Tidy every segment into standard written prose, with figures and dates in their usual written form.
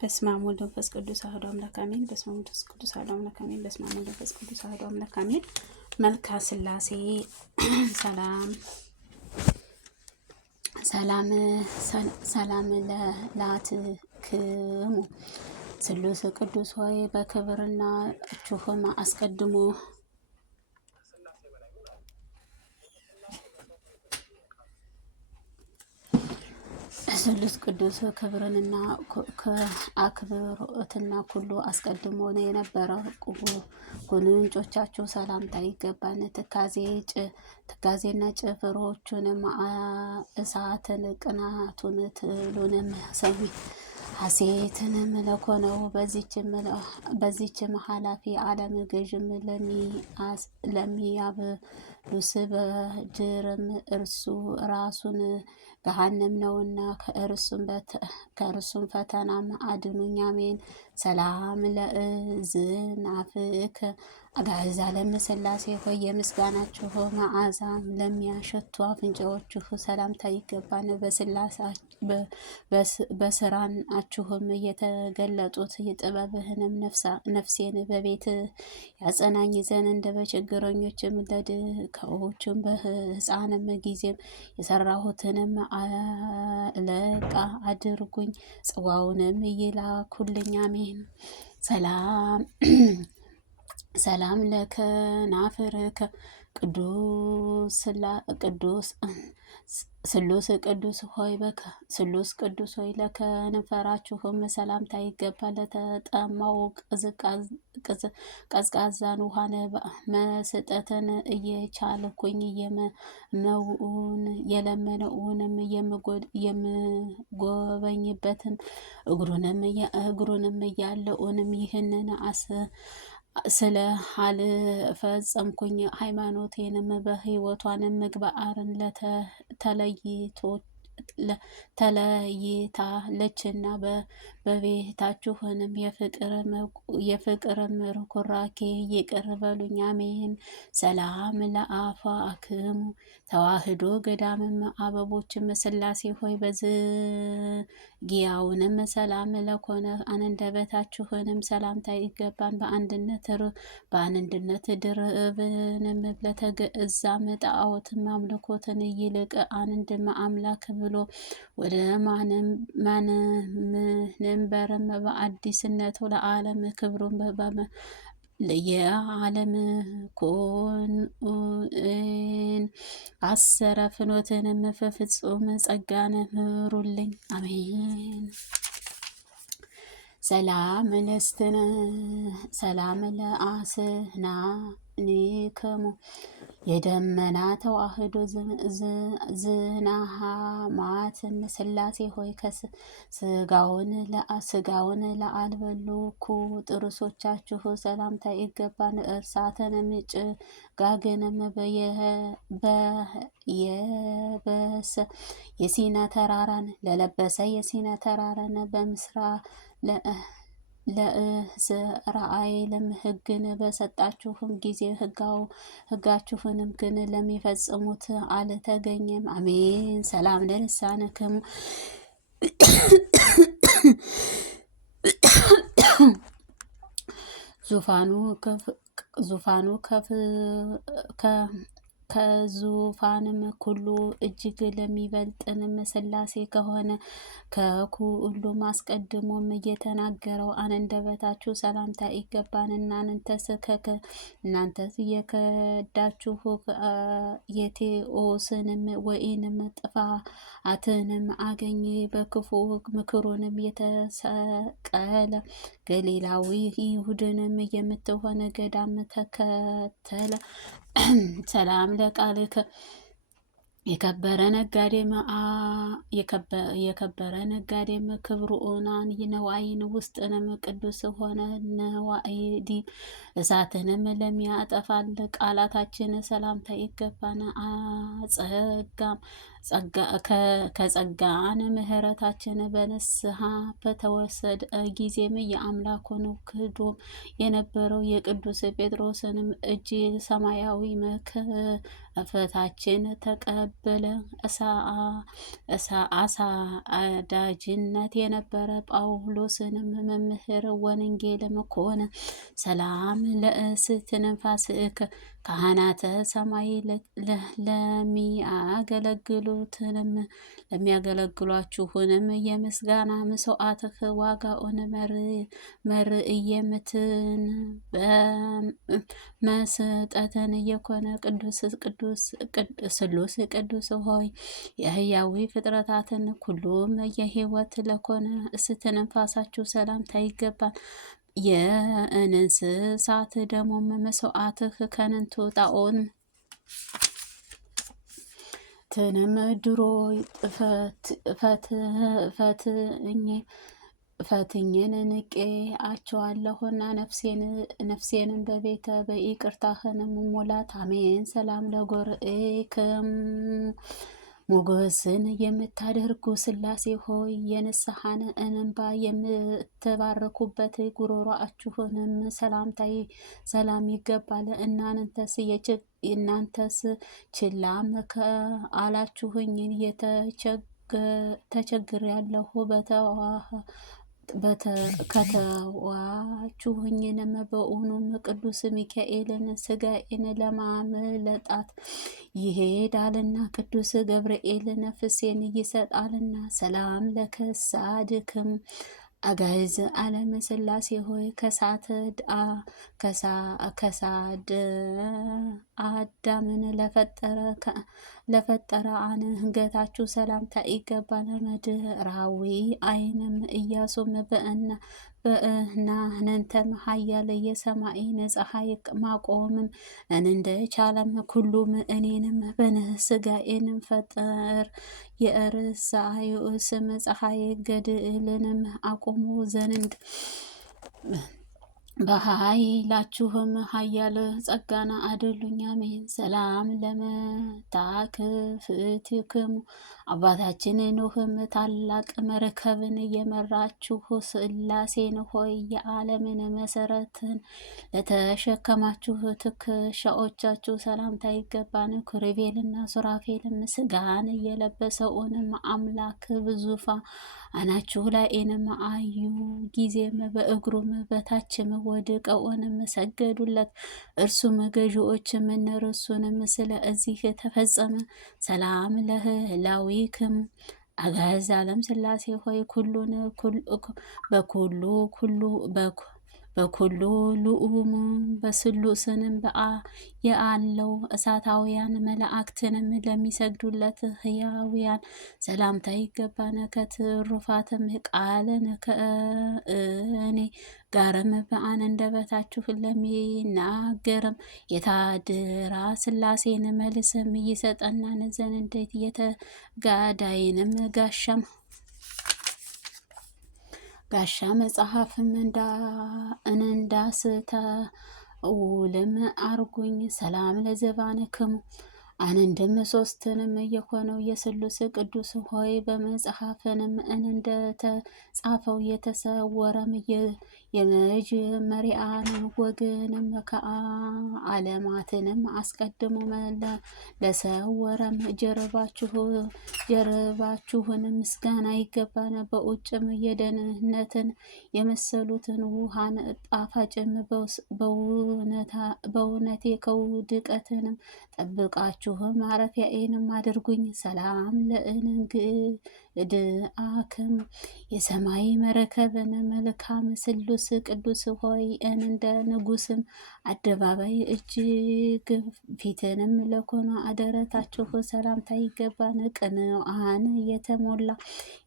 በስመ አብ ወወልድ ወመንፈስ ቅዱስ አሐዱ አምላክ አሜን። በስመ አብ ወወልድ ወመንፈስ ቅዱስ አሐዱ አምላክ አሜን። በስመ አብ ወወልድ ወመንፈስ ቅዱስ አሐዱ አምላክ አሜን። መልክዐ ሥላሴ ሰላም ለላትክሙ ስሉስ ቅዱስ ሆይ በክብርና ችሁም አስቀድሞ ስሉስ ቅዱስ ክብርንና አክብሮትና ኩሉ አስቀድሞ ነው የነበረው። ጉንጮቻችሁ ሰላምታ ይገባን። ትካዜና ጭፍሮቹንም እሳትን ቅናቱን ትሉንም ሰዊ ሐሴትንም ለኮነው በዚችም ኃላፊ ዓለም ገዥም ለሚያብሉስ በድርም እርሱ ራሱን ገሃነም ነውና ከእርሱም ፈተናም አድኑኝ አሜን። ሰላም ለእዝናፍከ አጋዕዛ ሥላሴ ሆይ የምስጋናችሁ መዓዛም ለሚያሸቱ አፍንጫዎችህ ሰላምታ ይገባን። በስራናችሁም የተገለጡት የጥበብህንም ነፍሴን በቤት ያጸናኝ ዘንድ እንደ በችግረኞችም ለድካዎችም በሕፃንም ጊዜም የሰራሁትንም አለቃ አድርጉኝ፣ ጽዋውንም ይላኩልኝ አሜን። ሰላም ለከናፍርከ ስሉስ ቅዱስ ሆይ ለከንፈራችሁም ሰላምታ ይገባል። ለተጠማው ቀዝቃዛን ውሃን መስጠትን እየቻልኩኝ የለመነውንም የምጎበኝበትም እግሩንም ያለውንም ይህንን ስለ አልፈጸምኩኝ ሃይማኖቴንም በሕይወቷንም ምግባርን ተለይታለችና በቤታችሁንም የፍቅርም ርኩራኬ ይቅር በሉኝ አሜን። ሰላም ለአፋክሙ ተዋህዶ ገዳምም አበቦችም ሥላሴ ሆይ በዝጊያውንም ሰላም ለኮነ አንደበታችሁንም ሰላምታ ይገባን። በአንድነት ድርብንም ለተገዛም ጣዖትም አምልኮትን ይልቅ አንድም አምላክ ብሎ ወደ ማንምንበርም በአዲስነቱ ለዓለም ክብሩን የዓለም ኮንን አሰረ ፍኖትንም ፍጹም ጸጋን ምሩልኝ አሜን። ሰላም ለአስናኒክሙ የደመና ተዋህዶ ዝናሃማትም ሥላሴ ሆይ ስጋውን ለአልበሉ ጥርሶቻችሁ ሰላምታ ይገባን። እርሳትንም ጭጋግንም በየበሰ የሲና ተራራን ለለበሰ የሲና ተራራን በምስራ ለእስራኤልም ሕግን በሰጣችሁም ጊዜ ሕጋችሁንም ግን ለሚፈጽሙት አልተገኘም አሜን። ሰላም ለልሳንክሙ ዙፋኑ ከዙፋንም ኩሉ እጅግ ለሚበልጥንም ሥላሴ ከሆነ ከሁሉም አስቀድሞም እየተናገረው አንደበታችሁ ሰላምታ ይገባን። እናንተስ የከዳችሁ የቴዎስንም ወይንም ጥፋትንም አገኘ በክፉ ምክሩንም የተሰቀለ ገሊላዊ ይሁድንም የምትሆነ ገዳም ተከተለ። ሰላም ለቃልከ የከበረ ነጋዴም ክብሩናን ነዋይን ውስጥንም ቅዱስ ሆነ ነዋይዲ እሳትንም ለሚያጠፋል ቃላታችን ሰላምታ ይገባን። ከጸጋን ምህረታችን በንስሐ በተወሰደ ጊዜም የአምላኩን ክዶም የነበረው የቅዱስ ጴጥሮስንም እጅ ሰማያዊ መክፈታችን ተቀበለ። አሳዳጅነት የነበረ ጳውሎስንም መምህር ወንጌልም ኮነ። ሰላም ለእስትንፋስከ ካህናተ ሰማይ ለሚያገለግሏችሁንም የምስጋና መስዋዕትህ ዋጋውን መርእየምትን በመስጠትን የኮነ ስሉስ ቅዱስ ሆይ የህያዊ ፍጥረታትን ሁሉም የህይወት ለኮነ እስትንፋሳችሁ ሰላምታ ይገባል። የእንስሳት ደሞም መስዋዕትህ ከንቱ ጣዖን ትንም ድሮ ፈትኝን ንቄ አቸዋለሁና ነፍሴንን በቤተ በይቅርታህንም ሙላት። አሜን። ሰላም ለጎርኤክም ሞገስን የምታደርጉ ስላሴ ሆይ የንስሐን እንባ የምትባረኩበት ጉሮሮአችሁንም ሰላም ይገባል። እናንተስ ችላም አላችሁኝ ተቸግሬያለሁ ከተዋችሁኝንም በእውኑም ቅዱስ ሚካኤልን ስጋዬን ለማምለጣት ይሄዳልና ቅዱስ ገብርኤል ነፍሴን ይሰጣልና። ሰላም ለከሳድክም አጋይዝ ዓለም ስላሴ ሆይ ከሳድ አዳምን ለፈጠረ አንገታችሁ ሰላምታ ይገባል። ምድራዊ አይንም ኢያሱም በእናንተም ኃያል የሰማይን ፀሐይ ማቆምም እንደቻለም ሁሉም እኔንም በስጋዬንም ፈጠር የእርሳዩ ስም ፀሐይ ገድልንም አቆሙ ዘንድ በኃይላችሁም ኃያል ጸጋና አድሉኝ። አሜን። ሰላም ለመታክፍትክሙ አባታችን ኖህም ታላቅ መርከብን የመራችሁ ስላሴን ሆይ የዓለምን መሰረትን ለተሸከማችሁ ትከሻዎቻችሁ ሰላምታ ይገባን። ኩርቤልና ሱራፌልም ስጋን የለበሰውንም አምላክ በዙፋናችሁ ላይንም አዩ ጊዜም በእግሩም በታችም ወድቀውንም ሰገዱለት። እርሱም ገዢዎችም እነርሱንም ስለዚህ ተፈጸመ። ሰላም ለህላዊክም አጋዕዝተ ዓለም ሥላሴ ሆይ በኩሉ ልኡም በስሉስንም የአለው እሳታውያን መላእክትንም ለሚሰግዱለት ህያውያን ሰላምታ ይገባን። ከትሩፋትም ቃልን ከእኔ ጋርም በአንደበታችሁ ለሚናገርም የታድራ ስላሴን መልስም ይሰጠናን ዘንድ የተጋዳይንም ጋሻ መጽሐፍም እንዳስተውልም አርጉኝ። ሰላም ለዘባንክሙ አንድም ሶስትንም የሆነው የስሉስ ቅዱስ ሆይ በመጽሐፍንም እንደተጻፈው የተሰወረም የመጀመሪያን ወግንም ከዓለማትንም አስቀድሞ ለሰወረም ጀርባችሁን ምስጋና ይገባን። በውጭም የደህንነትን የመሰሉትን ውሃን ጣፋጭም በእውነቴ ከውድቀትንም ጠብቃችሁ ማረፊያዬንም አድርጉኝ። ሰላም ለእንግድአክሙ የሰማይ መርከብን መልካም ስሉስ ቅዱስ ሆይ እንደ ንጉስም አደባባይ እጅግ ፊትንም ለኮነ አደረታችሁ ሰላምታ ይገባን። ቅንዓን የተሞላ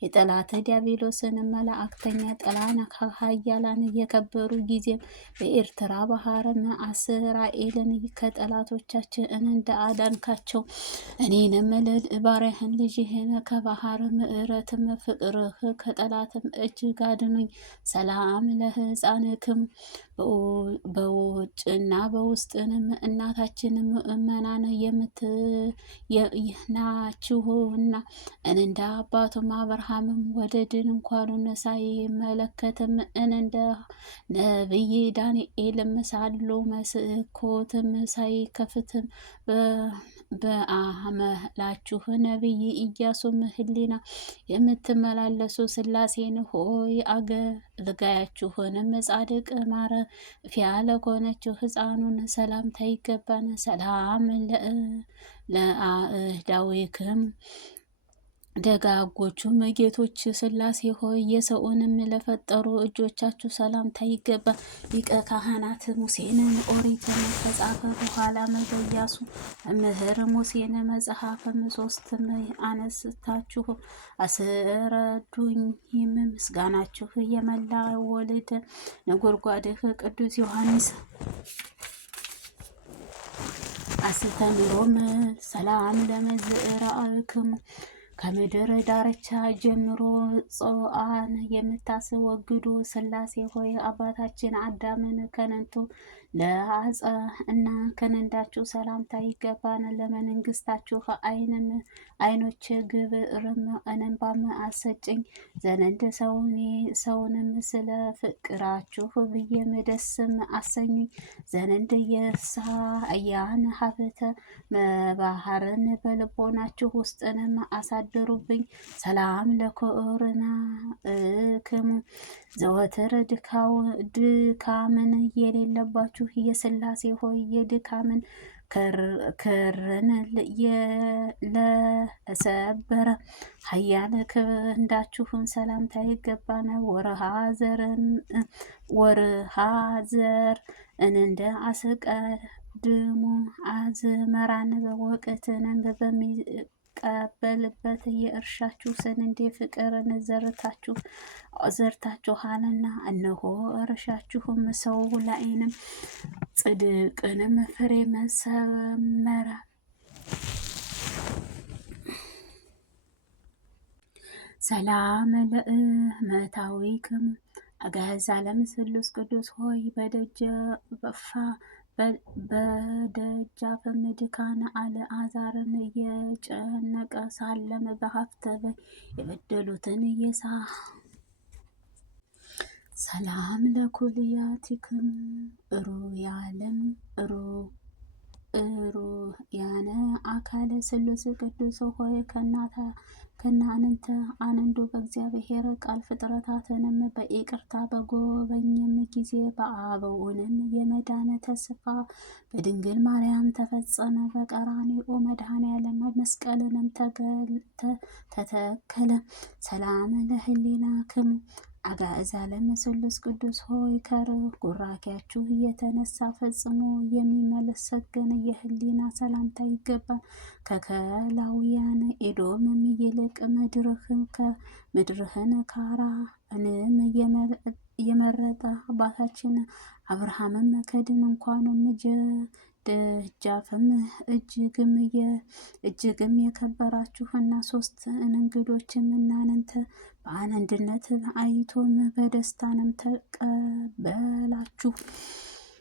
የጠላት ዲያብሎስን መላእክተኛ ጠላና ኃያላን የከበሩ ጊዜም በኤርትራ ባህርም እስራኤልን ከጠላቶቻችን እንደ አዳንካቸው እኔንም ባሪያህን ልጅህን ከባህር ምሕረትም ፍቅርህ ከጠላትም እጅግ አድኑኝ። ሰላም ለሕፃንክም በውጭና በውስጥንም እናታችንም ምእመናን ናችሁና እንደ አባቱም አብርሃምም ወደ ድንኳኑን ሳይመለከትም እንደ ነቢይ ዳንኤልም ሳሉ መስኮትም ሳይከፍትም በአመላችሁ ነቢይ ኢያሱም ሕሊና የምትመላለሱ ሥላሴን ሆይ አገልጋያችሁንም ጻድቅ ማረፊያ ለሆነችው ሕፃኑን ሰላምታ ይገባን። ሰላም ለአእዳዊክም ደጋጎቹም ጌቶች ሥላሴ ሆይ የሰውንም ለፈጠሩ እጆቻችሁ ሰላምታ ይገባል። ሊቀ ካህናት ሙሴንን ኦሪትን ከጻፈ በኋላ በኢያሱ መምህር ሙሴን መጽሐፍም ሶስትም አነስታችሁ አስረዱኝም። ምስጋናችሁ የመላ ወልድ ነጎድጓድህ ቅዱስ ዮሐንስ አስተምሮም ሰላም ለመዝራእክሙ ከምድር ዳርቻ ጀምሮ ጾአን የምታስወግዱ ሥላሴ ሆይ አባታችን አዳምን ከነንቱ ለአጸ እና ከነንዳችሁ ሰላምታ ይገባን። ለመንግስታችሁ አይኖች ግብርም እንባም አሰጭኝ ዘነንድ ሰውንም ስለ ፍቅራችሁ ብዬም ደስም አሰኙኝ ዘነንድ የሳያን ሀብተ መባህርን በልቦናችሁ ውስጥንም አሳድሩብኝ። ሰላም ለኮርና እክሙ ዘወትር ድካምን የሌለባችሁ የሥላሴ ሆይ የድካምን ክርን ለሰበረ ኃያል ክንዳችሁን ሰላምታ ይገባን። ወርሃ ዘር እንደ አስቀድሞ አዝመራን በወቅትንም በሚቀበልበት የእርሻችሁ ስንዴ ፍቅርን ዘርታችኋልና እነሆ እርሻችሁም ሰው ላይንም ጽድቅንም ፍሬ መሰመረ። ሰላም ለእመታዊክም አጋዕዝተ ዓለም ስሉስ ቅዱስ ሆይ በደጃፍም ድካን አልዓዛርን እየጨነቀ ሳለም በሀብተ የበደሉትን ሰላም ለኩልያቲክም ሩያለም ያነ አካለ ስሉስ ቅዱስ ሆይ ከናንተ አንዱ በእግዚአብሔር ቃል ፍጥረታትንም በይቅርታ በጎበኘም ጊዜ በአበውንም የመዳነ ተስፋ በድንግል ማርያም ተፈጸመ። በቀራንዮ መድኃኔዓለም መስቀልንም ተተከለ። ሰላም ለህሊናክሙ አጋዕዝተ ዓለም ስሉስ ቅዱስ ሆይ ከርኅራኄያችሁ የተነሳ ፈጽሞ የሚመሰገን የህሊና ሰላምታ ይገባል። ከከላውያን ኤዶምም ይልቅ ምድርህን ካራንም የመረጠ አባታችን አብርሃምም ከድንኳኑም ደጃፍም እጅግም የከበራችሁና ሶስት እንግዶችም እናንተ በአንድነት አይቶም በደስታንም ተቀበላችሁ።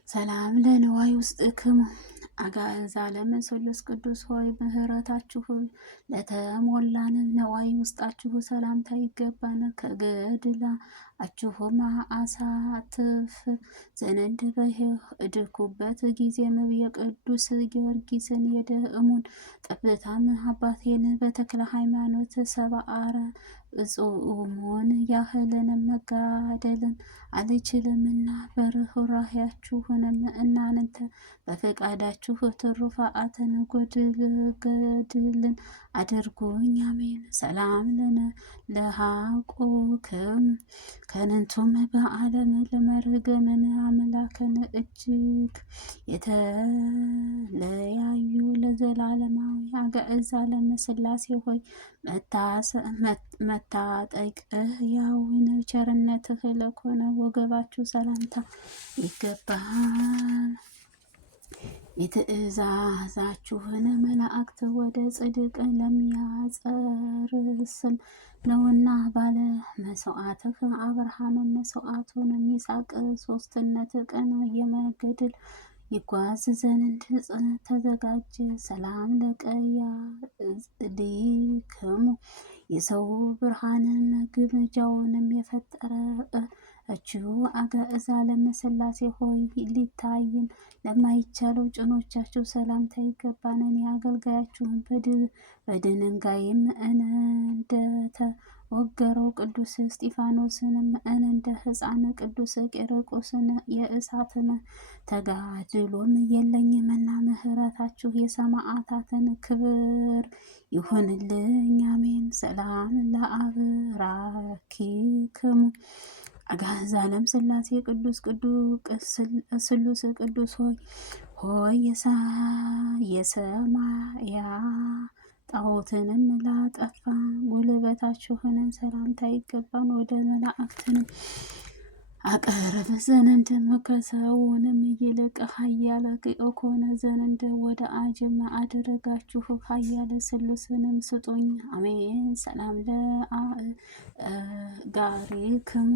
ሰላም ለንዋይ ውስጥክሙ አጋዕዝተ ዓለም ስሉስ ቅዱስ ሆይ ምሕረታችሁ ለተሞላን ነዋይ ውስጣችሁ ሰላምታ ይገባን። ከገድላችሁም አሳትፍ ዘንድ በሄድኩበት ጊዜም የቅዱስ ጊዮርጊስን የደሙን ጠብታም አባቴን በተክለ ሃይማኖት ሰብአረ እጹሙን ያህልን መጋደልን አልችልምና በርኅራኄያችሁንም እናንተ በፈቃዳችሁ ትሩፋአትን ገድልን አድርጉኝ። አሜን። ሰላም ለሃቁክም ከንንቱም በዓለም ለመርገምን አምላክን እጅግ የተለያዩ ለዘላለማዊ አጋዕዝተ ዓለም ሥላሴ ሆይ መታጠቅህ ያውን ቸርነትህ ለኮነ ወገባችሁ ሰላምታ ይገባል። የትእዛዛችሁን መላእክት ወደ ጽድቅ ለሚያጸርስም ነውና ባለ መስዋዕትህ አብርሃምም መስዋዕቱን ይስሐቅ ሶስትነት ቀን የመገድል ይጓዝ ዘንድ ተዘጋጀ። ሰላም ለቀያጽዲክሙ የሰው ብርሃንን ግምጃውንም የፈጠረ እችው አጋዕዛ ለመሥላሴ ሆይ ሊታይም ለማይቻለው ጭኖቻችሁ ሰላምታ ይገባናል። የአገልጋያችሁን በድንጋይም እንደተወገረው ቅዱስ እስጢፋኖስንም እንደ ሕፃን ቅዱስ ቂርቆስን የእሳትን ተጋድሎም የለኝምና ምሕረታችሁ የሰማዕታትን ክብር ይሁንልኝ። አሜን። ሰላም ለአብራኪክሙ አጋዕዛ ለሥላሴ ቅዱስ ስሉስ ቅዱስ ሆይ የሰማያ ጣዖትንም ላጠፋ ጉልበታችሁንም ሰላምታ ይገባን። ወደ መላእክትንም አቀረበ ዘንድ ከሰውንም ይልቅ ኃያል ከሆነ ዘንድ ወደ አጅም አደረጋችሁ። ኃያል ስሉስንም ስጡኝ። አሜን። ሰላም ለአጋሪክሙ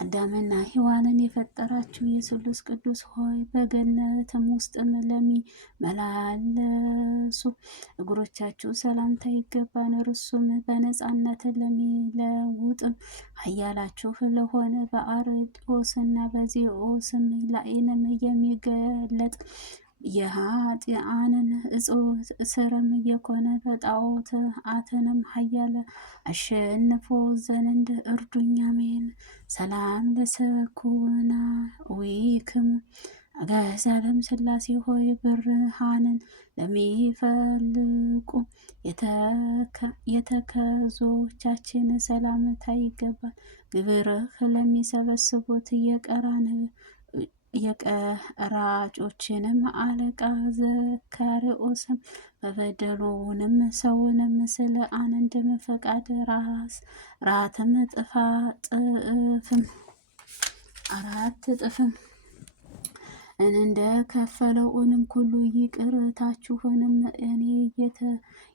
አዳምና ሔዋንን የፈጠራችሁ የስሉስ ቅዱስ ሆይ በገነትም ውስጥም ለሚመላለሱ እግሮቻችሁ ሰላምታ ይገባን። እርሱም በነጻነት ለሚለውጥም ኃያላችሁ ለሆነ በአርጤዎስና በዜኦስም ላይንም የሚገለጥ የኃጢአንን ስርም የኮነ በጣዖት አትንም ኃያል አሸንፎ ዘንድ እርዱኝ። አሜን። ሰላም ለሰኩናዊክሙ አጋዕዛ ለሥላሴ ሆይ ብርሃንን ለሚፈልቁ የተከዞቻችን ሰላምታ ይገባል። ግብርህ ለሚሰበስቡት የቀራጮችንም አለቃ ዘካርዮስም በበደሉንም ሰውንም ስለ አንድም ፈቃድ ራትም አራት እጥፍም እንደ ከፈለውንም ሁሉ ይቅርታችሁንም እኔ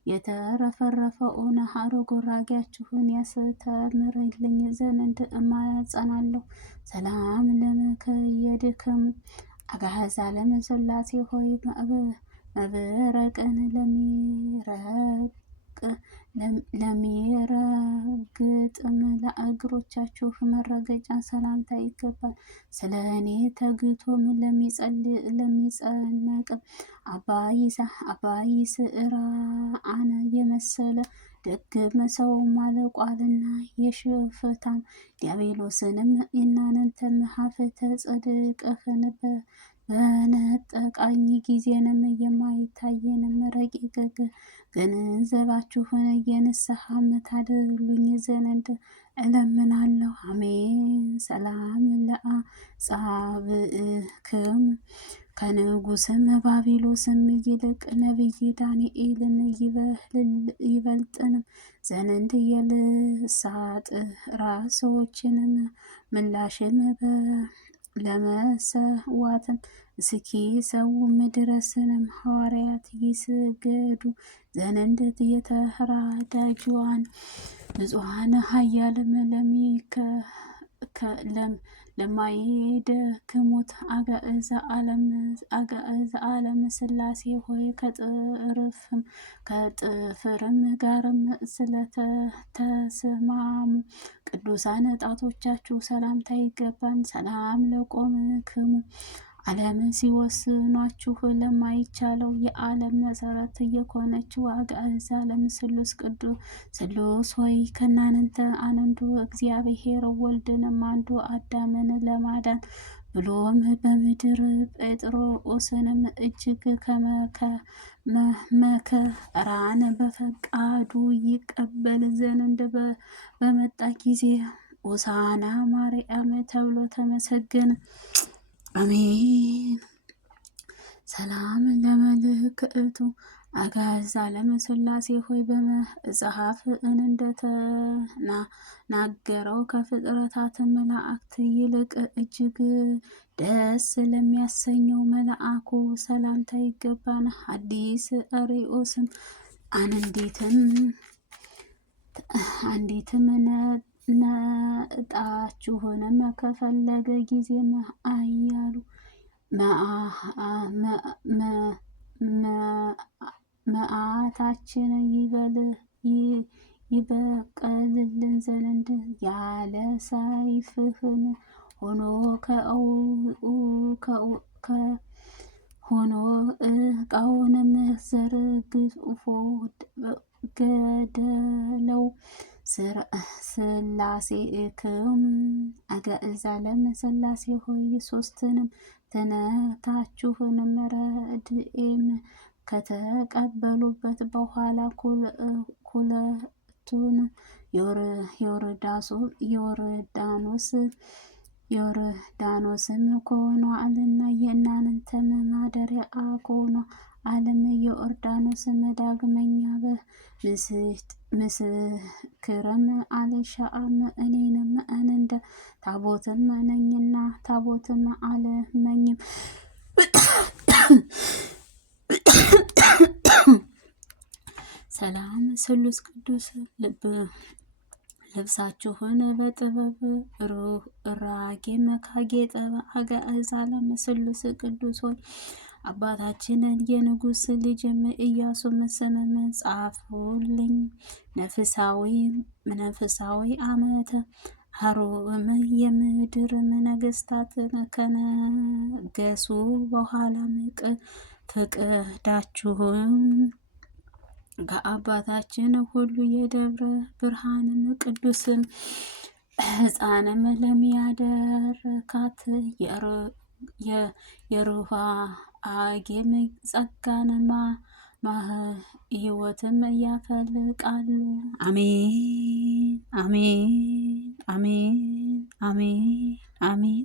የተረፈረፈውን ሀረጎራጊያችሁን ያስተምርልኝ ዘንድ እማጸናለሁ። ሰላም ለመከየድክሙ አጋዕዛ ለሥላሴ ሆይ መብረቅን ለሚረግጥም ለእግሮቻችሁ መረገጫ ሰላምታ ይገባል። ስለ እኔ ተግቶም ለሚጸነቅም አባ ይስራአን የመሰለ ደግም ሰው ማለቋልና የሽፍታም ዲያብሎስንም እናንተም ሀፍተ ጽድቅህን በነጠቃኝ ጊዜንም የማይታየንም ረቂቅ ገንዘባችሁን የንስሐም ታድሉኝ ዘንድ እለምናለሁ። አሜን። ሰላም ለአጻብዕክሙ ከንጉሥም ባቢሎስም ይልቅ ነቢይ ዳንኤልን ይበልጥንም ዘንድ የልሳጥራ ሰዎችንም ምላሽም ለመሰዋትም እስኪሰውም ድረስንም ሐዋርያት ይስገዱ ዘንድ የተራዳጅዋን ንጹሐን ኃያልም ለማይደክሙት አጋዕዘ ዓለም ሥላሴ ሆይ ከጥፍርም ጋርም ስለተስማሙ ቅዱሳን ጣቶቻችሁ ሰላምታ ይገባን። ሰላም ለቆምክሙ ዓለም ሲወስኗችሁ ለማይቻለው የዓለም መሰረት የሆነችው አጋዕዛ ለስሉስ ስሉስ ሆይ ከእናንተ አንዱ እግዚአብሔር ወልድንም አንዱ አዳምን ለማዳን ብሎም በምድር ጴጥሮስንም እጅግ መከራን በፈቃዱ ይቀበል ዘንድ በመጣ ጊዜ ሆሳዕና ማርያም ተብሎ ተመሰገነ። አሜን። ሰላም ለመልክዕቱ አጋዕዛ ለሥላሴ ሆይ በመጽሐፍ እንደተናገረው ከፍጥረታት መላእክት ይልቅ እጅግ ደስ ለሚያሰኘው መልአኩ ሰላምታ ይገባን። ሐዲስ አርዮስም አንዲትም አንዲትም ነጣችሁንም ከፈለገ ጊዜም አያሉ መዓታችን ይበቀልልን ዘንድ ያለ ሰይፍህን ሆኖ ዕቃውንም ዘርግፎ ገደለው። ስላሴክም አጋዕዝ ዓለም ስላሴ ሆይ ሶስትንም ትነታችሁንም ረድኤም ከተቀበሉበት በኋላ ሁለቱን ዮርዳኖስም ከሆነዋልና የእናንተም ማደሪያ ከሆነ ዓለም የዮርዳኖስም ዳግመኛ ምስክርም አልሻም እኔንም እንደ ታቦትም ነኝና ታቦትም አልመኝም። ሰላም ስሉስ ቅዱስ ልብሳችሁን በጥበብ ራጌም ካጌጠ አጋዕዝ ዓለም ስሉስ ቅዱስ ሆይ አባታችንን የንጉሥ ልጅም ኢያሱም ስምም ጻፉልኝ። መንፈሳዊ ዓመተ ዐሩብም የምድርም ነገሥታትን ከነገሱ በኋላም ፈቅዳችሁም ከአባታችን ሁሉ የደብረ ብርሃንም ቅዱስም ሕፃንም ለሚያደርካት የሩፋኤም ጸጋንማ ሕይወትም ያፈልቃሉ። አሜን አሜን አሜን አሜን አሜን።